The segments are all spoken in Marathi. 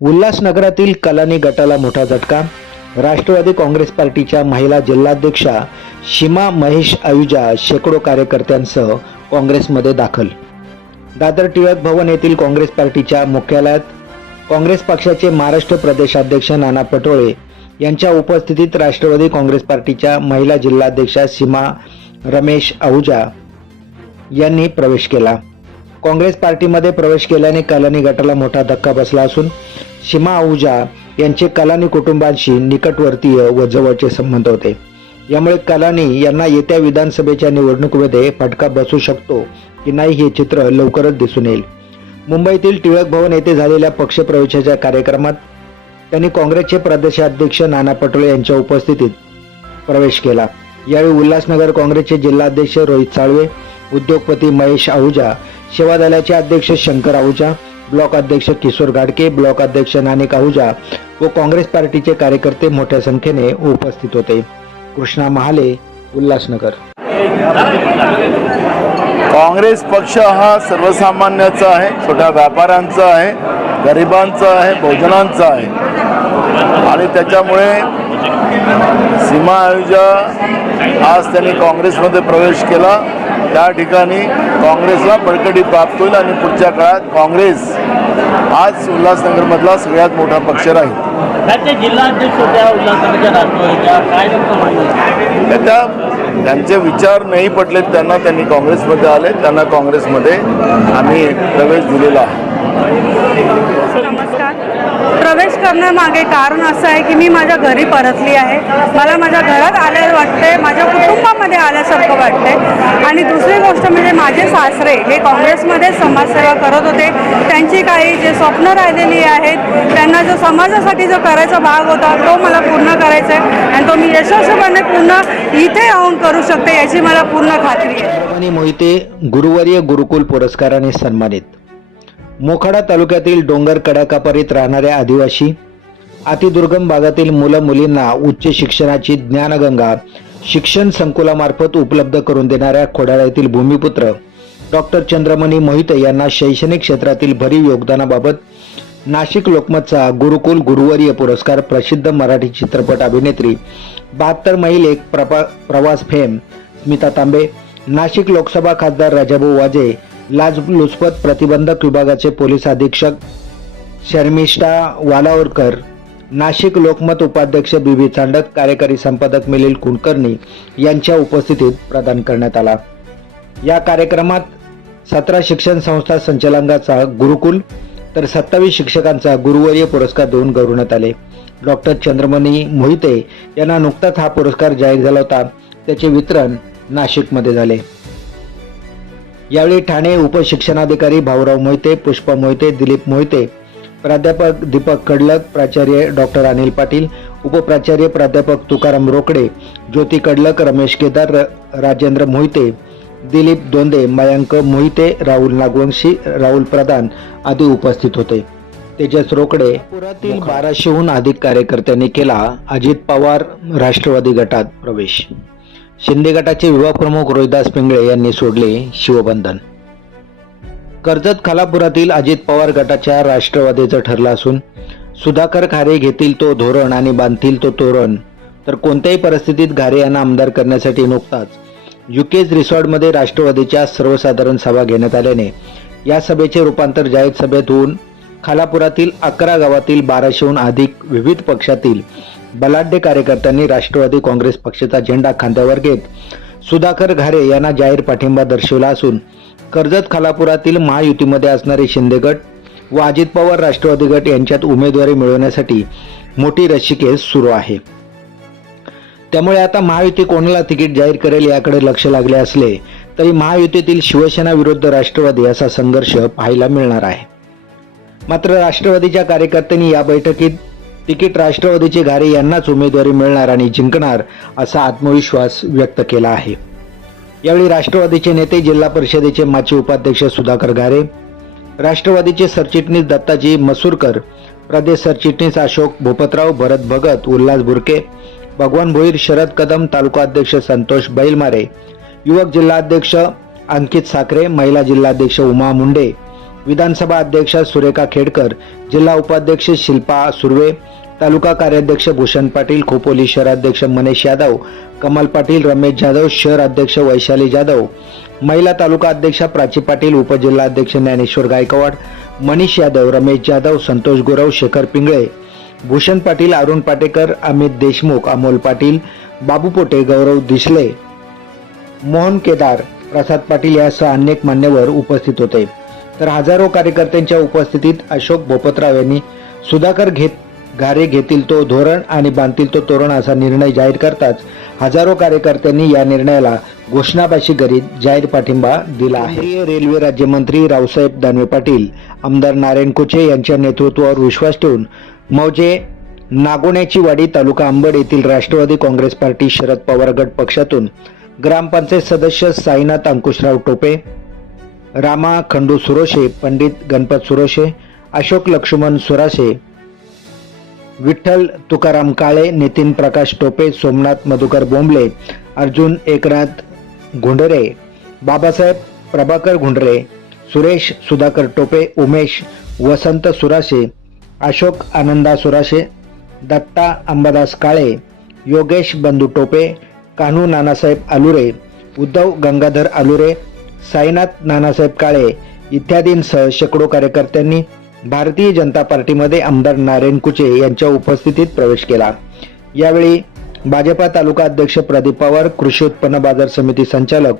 उल्हासनगरातील कलानी गटाला मोठा झटका. राष्ट्रवादी काँग्रेस पार्टीच्या महिला जिल्हाध्यक्षा शिमा महेश आयुजा शेकडो कार्यकर्त्यांसह काँग्रेसमध्ये दाखल. दादर टिळक भवन येथील काँग्रेस पार्टीच्या मुख्यालयात काँग्रेस पक्षाचे महाराष्ट्र प्रदेशाध्यक्ष नाना पटोळे यांच्या उपस्थितीत राष्ट्रवादी काँग्रेस पार्टीच्या महिला जिल्हाध्यक्षा सीमा रमेश आहुजा यांनी प्रवेश केला. काँग्रेस पार्टीमध्ये प्रवेश केल्याने कलानी गटाला मोठा धक्का बसला असून सीमा आहुजा यांचे कलानी कुटुंबांशी निकटवर्तीय व जवळचे संबंध होते. यामुळे कलानी यांना येत्या विधानसभेच्या निवडणुकीमध्ये फटका बसू शकतो की नाही हे चित्र लवकरच दिसून येईल. मुंबईतील टिळक भवन येथे झालेल्या पक्षप्रवेशाच्या कार्यक्रमात त्यांनी काँग्रेसचे प्रदेशाध्यक्ष नाना पटोले यांच्या उपस्थितीत प्रवेश केला. यावेळी उल्हासनगर काँग्रेसचे जिल्हाध्यक्ष रोहित साळवे उद्योगपती महेश आहुजा सेवा दलाचे अध्यक्ष शंकर आहुजा ब्लॉक अध्यक्ष किशोर गाडके ब्लॉक अध्यक्ष नानिक आहुजा व काँग्रेस पार्टीचे कार्यकर्ते मोठ्या संख्येने उपस्थित होते. कृष्णा महाले उल्हासनगर. काँग्रेस पक्ष हा सर्वसामान्याचा आहे छोट्या व्यापाऱ्यांचा आहे गरिबांचा आहे बहुजनांचा आहे. आणि त्याच्यामुळे सीमा आयोजा आज त्यांनी काँग्रेसमध्ये प्रवेश केला. त्या ठिकाणी काँग्रेसला बळकटी प्राप्त होईल आणि पुढच्या काळात काँग्रेस आज उल्हासनगरमधला सगळ्यात मोठा पक्ष राहील. त्या त्यांचे विचार नाही पटले त्यांना त्यांनी काँग्रेसमध्ये आले त्यांना काँग्रेसमध्ये आम्ही प्रवेश दिलेला आहे. नमस्कार. प्रवेश करण्यामागे कारण असं आहे की मी माझ्या घरी परतली आहे. मला माझ्या घरात आले वाटते माझ्या कुटुंबामध्ये आल्यासारखं वाटते आणि दुसरी गोष्ट म्हणजे माझे सासरे हे काँग्रेसमध्ये समाजसेवा करत होते. त्यांची काही जे स्वप्न राहिलेली आहेत त्यांना जो समाजासाठी जो करायचा भाग होता तो मला पूर्ण करायचा आहे आणि तो मी यशस्वीपणे पूर्ण इथे येऊन करू शकते याची मला पूर्ण खात्री आहे. मोहिते गुरुवर्य गुरुकुल पुरस्काराने सन्मानित. मोखाडा तालुक्यातील डोंगर कडाकापरीत राहणाऱ्या आदिवासी अतिदुर्गम भागातील मुलं मुलींना उच्च शिक्षणाची ज्ञानगंगा शिक्षण संकुलामार्फत उपलब्ध करून देणाऱ्या खोडाळा येथील भूमिपुत्र डॉक्टर चंद्रमणी मोहिते यांना शैक्षणिक क्षेत्रातील भरीव योगदानाबाबत नाशिक लोकमतचा गुरुकुल गुरुवर्य पुरस्कार प्रसिद्ध मराठी चित्रपट अभिनेत्री बहात्तर मैल एक प्रपा प्रवास फेम स्मिता तांबे नाशिक लोकसभा खासदार राजाभाऊ वाजे लाचलुचपत प्रतिबंधक विभागाचे पोलीस अधीक्षक शर्मिष्ठा वालावरकर नाशिक लोकमत उपाध्यक्ष बीबी चांडक कार्यकारी संपादक मिलिल कुलकर्णी यांच्या उपस्थितीत प्रदान करण्यात आला. या कार्यक्रमात सतरा शिक्षण संस्था संचालकांचा गुरुकुल तर सत्तावीस शिक्षकांचा गुरुवर्य पुरस्कार देऊन गौरवण्यात आले. डॉक्टर चंद्रमणी मोहिते यांना नुकताच हा पुरस्कार जाहीर झाला होता. त्याचे वितरण नाशिकमध्ये झाले. यावेळी ठाणे उपशिक्षणाधिकारी भाऊराव मोहिते पुष्पा मोहिते दिलीप मोहिते प्राध्यापक दीपक कडलक प्राचार्य डॉक्टर अनिल पाटील उपप्राचार्य प्राध्यापक तुकाराम रोकडे ज्योती कडलक रमेश केदार राजेंद्र मोहिते दिलीप दोंदे मयांक मोहिते राहुल नागवंशी राहुल प्रधान आदी उपस्थित होते. तेजस रोकडे पुरातील बाराशेहून अधिक कार्यकर्त्यांनी केला अजित पवार राष्ट्रवादी गटात प्रवेश. शिंदे गटाचे विभाग प्रमुख रोहिदास पिंगळे यांनी सोडले शिवबंधन. कर्जत खालापुरातील अजित पवार गटाच्या राष्ट्रवादीचं ठरलं असून सुधाकर खारे घेतील तो धोरण आणि बांधतील तो तोरण. तर कोणत्याही परिस्थितीत घारे यांना आमदार करण्यासाठी नुकताच युकेज रिसॉर्टमध्ये राष्ट्रवादीच्या सर्वसाधारण सभा घेण्यात आल्याने या सभेचे रूपांतर जाहीर सभेत होऊन खालापुरातील अकरा गावातील बाराशेहून अधिक विविध पक्षातील बलाढ्य कार्यकर्त्यांनी राष्ट्रवादी काँग्रेस पक्षाचा झेंडा खांद्यावर घेत सुधाकर घारे यांना जाहीर पाठिंबा दर्शवला असून कर्जत खालापुरातील महायुतीमध्ये असणारे शिंदे गट व अजित पवार राष्ट्रवादी गट यांच्यात उमेदवारी मिळवण्यासाठी मोठी रस्सीखेच सुरू आहे. त्यामुळे आता महायुती कोणाला तिकीट जाहीर करेल याकडे लक्ष लागले असले तरी महायुतीतील शिवसेना विरुद्ध राष्ट्रवादी असा संघर्ष पाहायला मिळणार आहे. मात्र राष्ट्रवादीच्या कार्यकर्त्यांनी या बैठकीत तिकीट राष्ट्रवादीचे घारे यांनाच उमेदवारी मिळणार आणि जिंकणार असा आत्मविश्वास व्यक्त केला आहे. यावेळी राष्ट्रवादीचे नेते जिल्हा परिषदेचे माजी उपाध्यक्ष सुधाकर गारे राष्ट्रवादीचे सरचिटणीस दत्ताजी मसूरकर प्रदेश सरचिटणीस अशोक भूपतराव भरत भगत उल्हास बुरके भगवान भोईर शरद कदम तालुका अध्यक्ष संतोष बैलमारे युवक जिल्हाध्यक्ष अंकित साखरे महिला जिल्हाध्यक्ष उमा मुंडे विधानसभा अध्यक्ष सुरेखा खेडकर जिल्हा उपाध्यक्ष शिल्पा सुर्वे तालुका कार्याध्यक्ष भूषण पाटील खोपोली शहराध्यक्ष मनेश यादव कमल पाटील रमेश जाधव शहर अध्यक्ष वैशाली जाधव महिला तालुका अध्यक्षा प्राची पाटील उपजिल्हाध्यक्ष ज्ञानेश्वर गायकवाड मनीष यादव रमेश जाधव संतोष गुरव शेखर पिंगळे भूषण पाटील अरुण पाटेकर अमित देशमुख अमोल पाटील बाबू पोटे गौरव दिसले मोहन केदार प्रसाद पाटील यासह अनेक मान्यवर उपस्थित होते. तर हजारो कार्यकर्त्यांच्या उपस्थितीत अशोक भोपतराव यांनी सुधाकर घेत गारे घेतील तो धोरण आणि बांधतील तो तोरण असा निर्णय जाहीर करताच हजारो कार्यकर्त्यांनी या निर्णयाला घोषणाबाशी करीत जाहीर पाठिंबा दिला आहे. रेल्वे राज्यमंत्री रावसाहेब दानवे पाटील आमदार नारायण कुचे यांच्या नेतृत्वावर विश्वास ठेवून मौजे नागोण्याची वाडी तालुका अंबड येथील राष्ट्रवादी काँग्रेस पार्टी शरद पवार गट पक्षातून ग्रामपंचायत सदस्य साईनाथ अंकुशराव टोपे रामा खंडू सुरोशे पंडित गणपत सुरोशे अशोक लक्ष्मण सुराशे विठ्ठल तुकाराम काळे नितीन प्रकाश टोपे सोमनाथ मधुकर बोंबले अर्जुन एकनाथ घुंडरे बाबासाहेब प्रभाकर घुंडरे सुरेश सुधाकर टोपे उमेश वसंत सुराशे अशोक आनंदा सुराशे दत्ता अंबादास काळे योगेश बंधू टोपे कान्हू नानासाहेब आलुरे उद्धव गंगाधर आलुरे साईनाथ नानासाहेब काळे इत्यादींसह शेकडो कार्यकर्त्यांनी भारतीय जनता पार्टीमध्ये आमदार नारायण कुचे यांच्या उपस्थितीत प्रवेश केला. यावेळी भाजपा तालुका अध्यक्ष प्रदीप पवार कृषी उत्पन्न बाजार समिती संचालक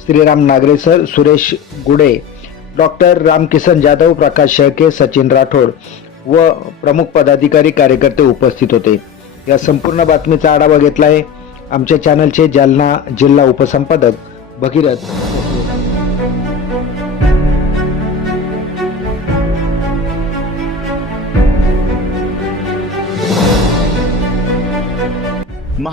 श्रीराम नागरेसर सुरेश गुडे डॉक्टर रामकिसन जाधव प्रकाश शेळके सचिन राठोड व प्रमुख पदाधिकारी कार्यकर्ते उपस्थित होते. या संपूर्ण बातमीचा आढावा घेतला आहे आमच्या चॅनलचे जालना जिल्हा उपसंपादक भगीरथ.